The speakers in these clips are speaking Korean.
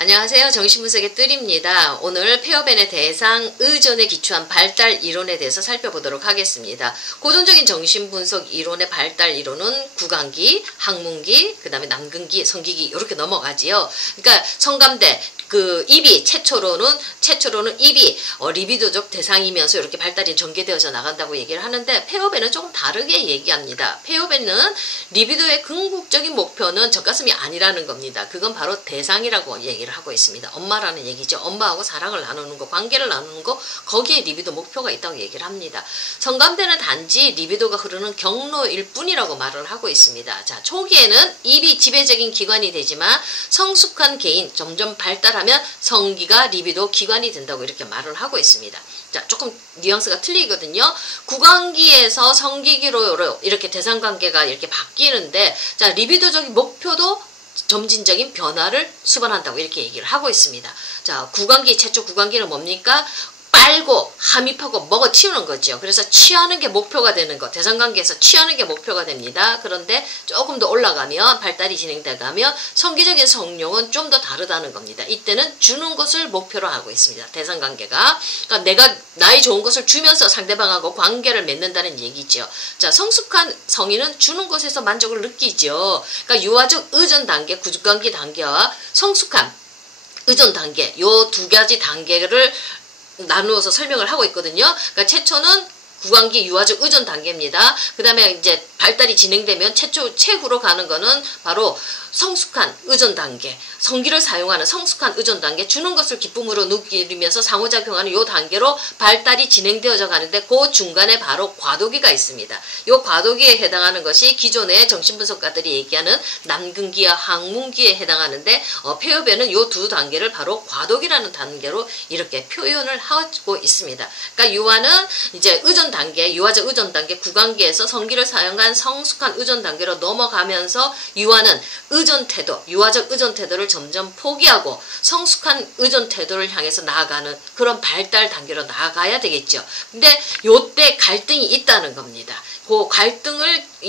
안녕하세요. 정신분석의 뜰입니다. 오늘 페어밴의 대상 의존에 기초한 발달 이론에 대해서 살펴보도록 하겠습니다. 고전적인 정신분석 이론의 발달 이론은 구강기, 항문기, 그 다음에 남근기, 성기기 이렇게 넘어가지요. 그러니까 성감대 입이 최초로는 입이 리비도적 대상이면서 이렇게 발달이 전개되어서 나간다고 얘기를 하는데, 페어밴은 조금 다르게 얘기합니다. 페어밴은 리비도의 궁극적인 목표는 젖가슴이 아니라는 겁니다. 그건 바로 대상이라고 얘기를 하고 있습니다. 엄마라는 얘기죠. 엄마하고 사랑을 나누는 거, 관계를 나누는 거, 거기에 리비도 목표가 있다고 얘기를 합니다. 성감대는 단지 리비도가 흐르는 경로일 뿐이라고 말을 하고 있습니다. 자, 초기에는 입이 지배적인 기관이 되지만 성숙한 개인 점점 발달하면 성기가 리비도 기관이 된다고 이렇게 말을 하고 있습니다. 자, 조금 뉘앙스가 틀리거든요. 구강기에서 성기기로 이렇게 대상관계가 이렇게 바뀌는데, 자, 리비도적인 목표도 점진적인 변화를 수반한다고 이렇게 얘기를 하고 있습니다. 자, 최초 구강기는 뭡니까? 빨고 함입하고 먹어 치우는 거죠. 그래서 취하는 게 목표가 되는 거, 대상관계에서 취하는 게 목표가 됩니다. 그런데 조금 더 올라가면, 발달이 진행돼가면 성기적인 성욕은 좀 더 다르다는 겁니다. 이때는 주는 것을 목표로 하고 있습니다. 대상관계가. 그러니까 내가 나의 좋은 것을 주면서 상대방하고 관계를 맺는다는 얘기죠. 자, 성숙한 성인은 주는 것에서 만족을 느끼죠. 그러니까 유아적 의존 단계, 구강기 단계와 성숙한 의존 단계, 요 두 가지 단계를 나누어서 설명을 하고 있거든요. 그러니까 최초는 구강기 유아적 의존 단계입니다. 그 다음에 이제 발달이 진행되면 최후로 가는 거는 바로 성숙한 의존 단계, 성기를 사용하는 성숙한 의존 단계, 주는 것을 기쁨으로 느끼면서 상호작용하는 요 단계로 발달이 진행되어져 가는데, 그 중간에 바로 과도기가 있습니다. 요 과도기에 해당하는 것이 기존의 정신분석가들이 얘기하는 남근기와 항문기에 해당하는데, 페어밴은 요 두 단계를 바로 과도기라는 단계로 이렇게 표현을 하고 있습니다. 그러니까 유아는 이제 의존 단계, 유아적 의존 단계, 구강기에서 성기를 사용한 성숙한 의존 단계로 넘어가면서 유아는 의존 태도, 유아적 의존 태도를 점점 포기하고 성숙한 의존 태도를 향해서 나아가는 그런 발달 단계로 나아가야 되겠죠. 근데 요때 갈등이 있다는 겁니다.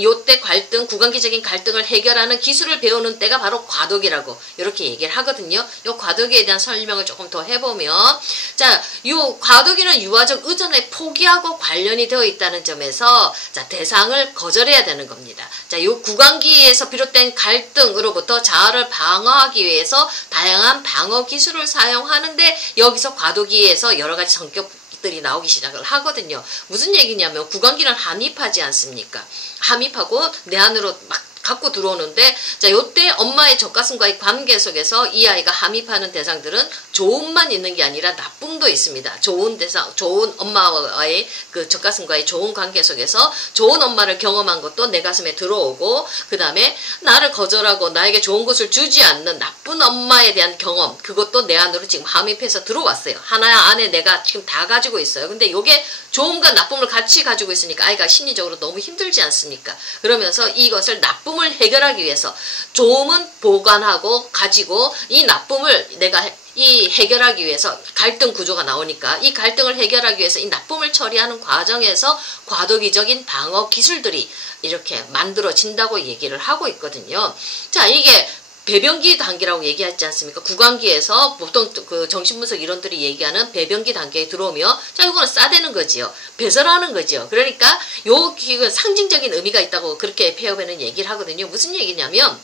요때 갈등, 구강기적인 갈등을 해결하는 기술을 배우는 때가 바로 과도기라고 이렇게 얘기를 하거든요. 요 과도기에 대한 설명을 조금 더 해보면, 자, 요 과도기는 유아적 의존에 포기하고 관련이 되어 있다는 점에서, 자, 대상을 거절해야 되는 겁니다. 자, 요 구강기에서 비롯된 갈등으로부터 자아를 방어하기 위해서 다양한 방어 기술을 사용하는데, 여기서 과도기에서 여러 가지 성격들이 나오기 시작을 하거든요. 무슨 얘기냐면, 구강기는 함입하지 않습니까? 함입하고 내 안으로 막 갖고 들어오는데, 자, 요때 엄마의 젖가슴과의 관계 속에서 이 아이가 함입하는 대상들은 좋음만 있는 게 아니라 나쁨도 있습니다. 좋은 엄마와의 젖가슴과의 좋은 관계 속에서 좋은 엄마를 경험한 것도 내 가슴에 들어오고, 그 다음에 나를 거절하고 나에게 좋은 것을 주지 않는 나쁜 엄마에 대한 경험, 그것도 내 안으로 지금 함입해서 들어왔어요. 하나 안에 내가 지금 다 가지고 있어요. 근데 요게 좋음과 나쁨을 같이 가지고 있으니까 아이가 심리적으로 너무 힘들지 않습니까? 그러면서 이것을 나쁨을 해결하기 위해서 좋음은 보관하고 가지고, 이 나쁨을 내가 해결하기 위해서 갈등 구조가 나오니까 이 갈등을 해결하기 위해서 이 나쁨을 처리하는 과정에서 과도기적인 방어 기술들이 이렇게 만들어진다고 얘기를 하고 있거든요. 자, 이게 배변기 단계라고 얘기하지 않습니까? 구강기에서 보통 정신분석 이론들이 얘기하는 배변기 단계에 들어오면, 자, 이거는 싸대는 거지요. 배설하는 거지요. 그러니까 요 상징적인 의미가 있다고 그렇게 페어밴은 얘기를 하거든요. 무슨 얘기냐면,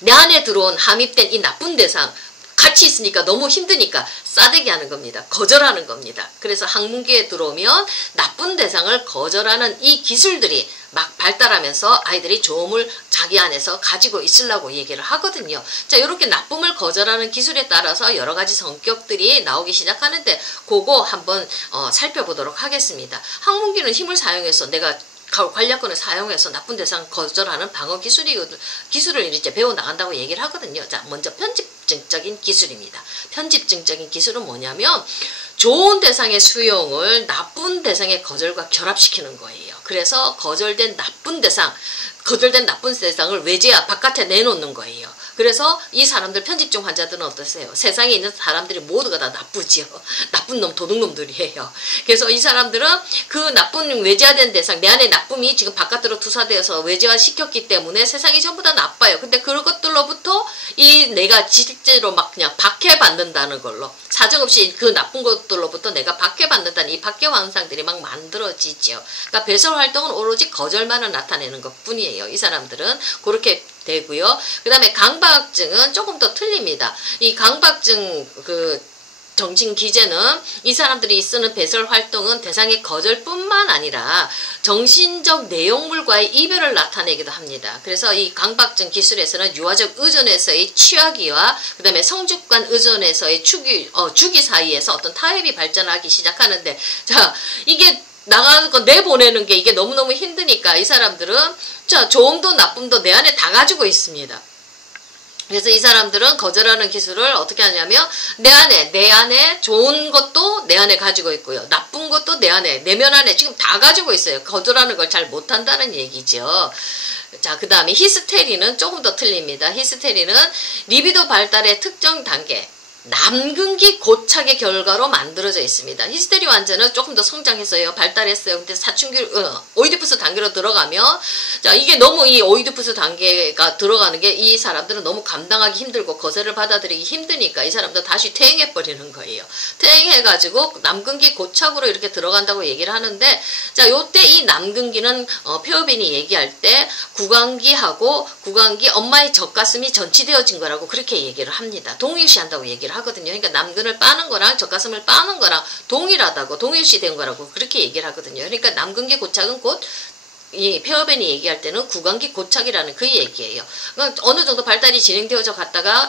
내 안에 들어온 함입된 이 나쁜 대상, 같이 있으니까 너무 힘드니까 싸대기 하는 겁니다. 거절하는 겁니다. 그래서 항문기에 들어오면 나쁜 대상을 거절하는 이 기술들이 막 발달하면서 아이들이 좋음을 자기 안에서 가지고 있으려고 얘기를 하거든요. 자, 이렇게 나쁨을 거절하는 기술에 따라서 여러 가지 성격들이 나오기 시작하는데, 그거 한번 살펴보도록 하겠습니다. 항문기는 힘을 사용해서 내가 관략근을 사용해서 나쁜 대상 거절하는 방어 기술을 이제 배워 나간다고 얘기를 하거든요. 자, 먼저 편집증적인 기술입니다. 편집증적인 기술은 뭐냐면, 좋은 대상의 수용을 나쁜 대상의 거절과 결합시키는 거예요. 그래서 거절된 나쁜 대상을 바깥에 내놓는 거예요. 그래서 이 사람들 편집증 환자들은 어떠세요? 세상에 있는 사람들이 모두가 다 나쁘지요. 나쁜 놈, 도둑놈들이에요. 그래서 이 사람들은 그 나쁜 외제화된 대상, 내 안에 나쁨이 지금 바깥으로 투사되어서 외제화 시켰기 때문에 세상이 전부 다 나빠요. 근데 그것들로부터 이 내가 실제로 막 그냥 박해받는다는 걸로, 사정없이 그 나쁜 것들로부터 내가 박해받는다는 이 박해 현상들이 막 만들어지죠. 그러니까 배설 활동은 오로지 거절만을 나타내는 것 뿐이에요. 이 사람들은 그렇게 되고요. 그 다음에 강박증은 조금 더 틀립니다. 이 강박증 정신 기제는 이 사람들이 쓰는 배설 활동은 대상의 거절뿐만 아니라 정신적 내용물과의 이별을 나타내기도 합니다. 그래서 이 강박증 기술에서는 유아적 의존에서의 취하기와 그 다음에 성주관 의존에서의 주기 사이에서 어떤 타협이 발전하기 시작하는데, 자, 이게 나가는 거 내보내는 게 이게 너무너무 힘드니까 이 사람들은 자, 좋음도 나쁨도 내 안에 다 가지고 있습니다. 그래서 이 사람들은 거절하는 기술을 어떻게 하냐면 내 안에 좋은 것도 내 안에 가지고 있고요. 나쁜 것도 내 안에, 내면 안에 지금 다 가지고 있어요. 거절하는 걸 잘 못한다는 얘기죠. 자, 그 다음에 히스테리는 조금 더 틀립니다. 히스테리는 리비도 발달의 특정 단계, 남근기 고착의 결과로 만들어져 있습니다. 히스테리 환자는 조금 더 성장했어요. 발달했어요. 근데 사춘기, 오이디푸스 단계로 들어가면, 자, 이게 너무 이 오이디푸스 단계가 들어가는 게 이 사람들은 너무 감당하기 힘들고 거절을 받아들이기 힘드니까 이 사람들 다시 퇴행해버리는 거예요. 퇴행해가지고 남근기 고착으로 이렇게 들어간다고 얘기를 하는데, 자, 요때 이 남근기는, 폐업인이 얘기할 때 구강기하고 구강기 엄마의 젖가슴이 전치되어진 거라고 그렇게 얘기를 합니다. 동일시한다고 얘기를 하거든요. 그러니까 남근을 빠는 거랑 젖가슴을 빠는 거랑 동일하다고, 동일시된 거라고 그렇게 얘기를 하거든요. 그러니까 남근기 고착은 곧 이 폐업인이 얘기할 때는 구강기 고착이라는 그 얘기예요. 그러니까 어느 정도 발달이 진행되어져 갔다가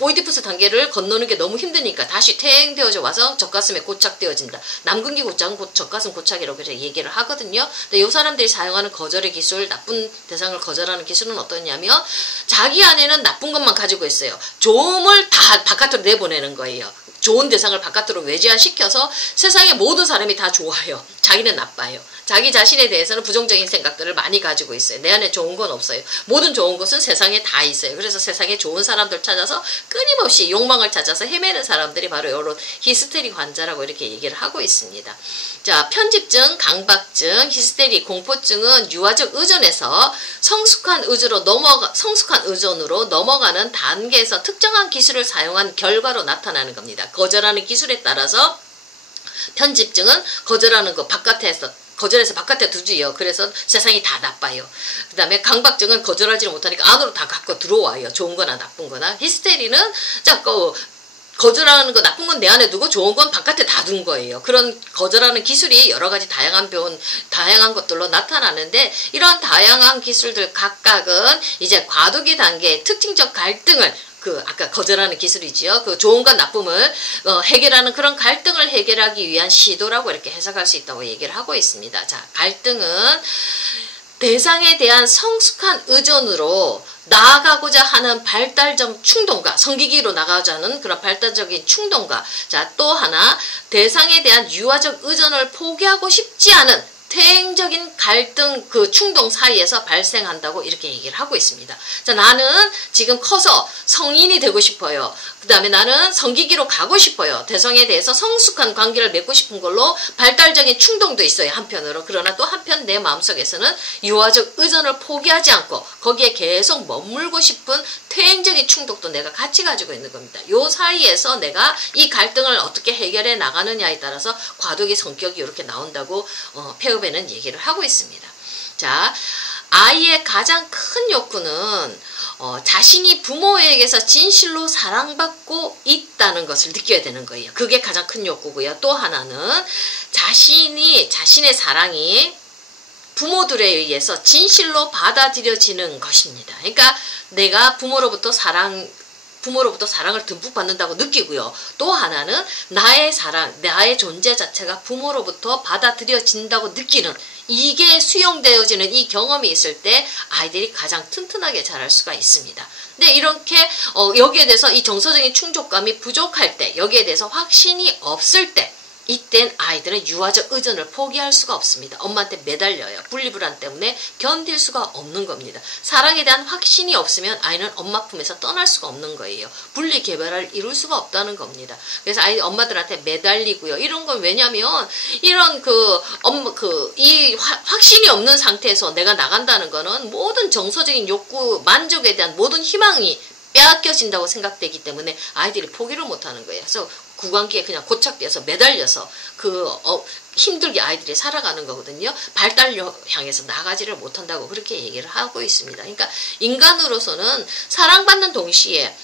오이디푸스 단계를 건너는 게 너무 힘드니까 다시 퇴행되어져 와서 젖가슴에 고착되어진다. 남근기 고착은 곧 젖가슴 고착이라고 얘기를 하거든요. 근데 이 사람들이 사용하는 거절의 기술, 나쁜 대상을 거절하는 기술은 어떠냐면 자기 안에는 나쁜 것만 가지고 있어요. 좋음을 다 바깥으로 내보내는 거예요. 좋은 대상을 바깥으로 외제화시켜서 세상의 모든 사람이 다 좋아요. 자기는 나빠요. 자기 자신에 대해서는 부정적인 생각들을 많이 가지고 있어요. 내 안에 좋은 건 없어요. 모든 좋은 것은 세상에 다 있어요. 그래서 세상에 좋은 사람들 찾아서 끊임없이 욕망을 찾아서 헤매는 사람들이 바로 이런 히스테리 환자라고 이렇게 얘기를 하고 있습니다. 자, 편집증, 강박증, 히스테리, 공포증은 유아적 의존에서 성숙한 의존으로 넘어가는 단계에서 특정한 기술을 사용한 결과로 나타나는 겁니다. 거절하는 기술에 따라서 편집증은 거절하는 거 거절해서 바깥에 두지요. 그래서 세상이 다 나빠요. 그 다음에 강박증은 거절하지 못하니까 안으로 다 갖고 들어와요. 좋은 거나 나쁜 거나. 히스테리는 자꾸 거절하는 거, 나쁜 건 내 안에 두고 좋은 건 바깥에 다 둔 거예요. 그런 거절하는 기술이 여러 가지 다양한 것들로 나타나는데, 이런 다양한 기술들 각각은 이제 과도기 단계의 특징적 갈등을, 아까 거절하는 기술이지요. 좋은과 나쁨을 해결하는 그런 갈등을 해결하기 위한 시도라고 이렇게 해석할 수 있다고 얘기를 하고 있습니다. 자, 갈등은 대상에 대한 성숙한 의존으로 나아가고자 하는 발달적 충동과, 성기기로 나가고자 하는 그런 발달적인 충동과, 자, 또 하나 대상에 대한 유아적 의존을 포기하고 싶지 않은 퇴행적인 갈등, 충동 사이에서 발생한다고 이렇게 얘기를 하고 있습니다. 자, 나는 지금 커서 성인이 되고 싶어요. 그 다음에 나는 성기기로 가고 싶어요. 대성에 대해서 성숙한 관계를 맺고 싶은 걸로 발달적인 충동도 있어요, 한편으로. 그러나 또 한편 내 마음속에서는 유아적 의존을 포기하지 않고 거기에 계속 머물고 싶은 퇴행적인 충동도 내가 같이 가지고 있는 겁니다. 요 사이에서 내가 이 갈등을 어떻게 해결해 나가느냐에 따라서 과도기 성격이 이렇게 나온다고 폐업에는 얘기를 하고 있습니다. 자, 아이의 가장 큰 욕구는 자신이 부모에게서 진실로 사랑받고 있다는 것을 느껴야 되는 거예요. 그게 가장 큰 욕구고요. 또 하나는 자신의 사랑이 부모들에 의해서 진실로 받아들여지는 것입니다. 그러니까 내가 부모로부터 사랑을 듬뿍 받는다고 느끼고요. 또 하나는 나의 사랑, 나의 존재 자체가 부모로부터 받아들여진다고 느끼는, 이게 수용되어지는 이 경험이 있을 때 아이들이 가장 튼튼하게 자랄 수가 있습니다. 근데 이렇게 여기에 대해서 이 정서적인 충족감이 부족할 때, 여기에 대해서 확신이 없을 때, 이땐 아이들은 유아적 의존을 포기할 수가 없습니다. 엄마한테 매달려요. 분리불안 때문에 견딜 수가 없는 겁니다. 사랑에 대한 확신이 없으면 아이는 엄마 품에서 떠날 수가 없는 거예요. 분리 개발을 이룰 수가 없다는 겁니다. 그래서 아이 엄마들한테 매달리고요. 이런 건 왜냐면 이런 이 확신이 없는 상태에서 내가 나간다는 거는 모든 정서적인 욕구, 만족에 대한 모든 희망이 빼앗겨진다고 생각되기 때문에 아이들이 포기를 못하는 거예요. 그래서 구강기에 그냥 고착되어서 매달려서 힘들게 아이들이 살아가는 거거든요. 발달을 향해서 나가지를 못한다고 그렇게 얘기를 하고 있습니다. 그러니까 인간으로서는 사랑받는 동시에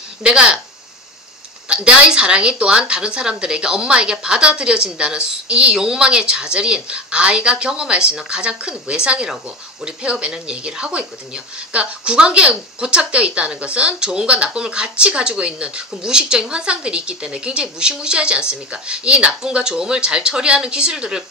나의 사랑이 또한 다른 사람들에게 엄마에게 받아들여진다는 이 욕망의 좌절인 아이가 경험할 수 있는 가장 큰 외상이라고 우리 폐업에는 얘기를 하고 있거든요. 그러니까 구강기에 고착되어 있다는 것은 좋음과 나쁨을 같이 가지고 있는 그 무의식적인 환상들이 있기 때문에 굉장히 무시무시하지 않습니까? 이 나쁨과 좋음을 잘 처리하는 기술들을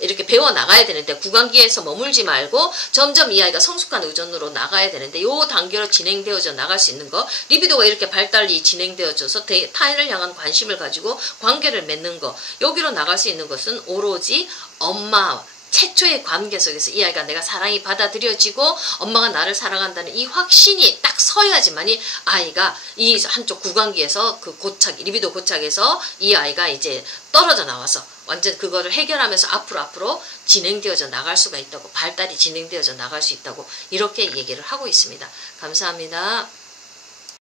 이렇게 배워 나가야 되는데 구강기에서 머물지 말고 점점 이 아이가 성숙한 의존으로 나가야 되는데 요 단계로 진행되어져 나갈 수 있는 거, 리비도가 이렇게 발달이 진행되어져서 타인을 향한 관심을 가지고 관계를 맺는 거, 여기로 나갈 수 있는 것은 오로지 엄마 최초의 관계 속에서 이 아이가 내가 사랑이 받아들여지고 엄마가 나를 사랑한다는 이 확신이 딱 서야지만이 아이가 이 한쪽 구강기에서 그 리비도 고착에서 이 아이가 이제 떨어져 나와서 완전 그거를 해결하면서 앞으로 진행되어져 나갈 수가 있다고, 발달이 진행되어져 나갈 수 있다고 이렇게 얘기를 하고 있습니다. 감사합니다.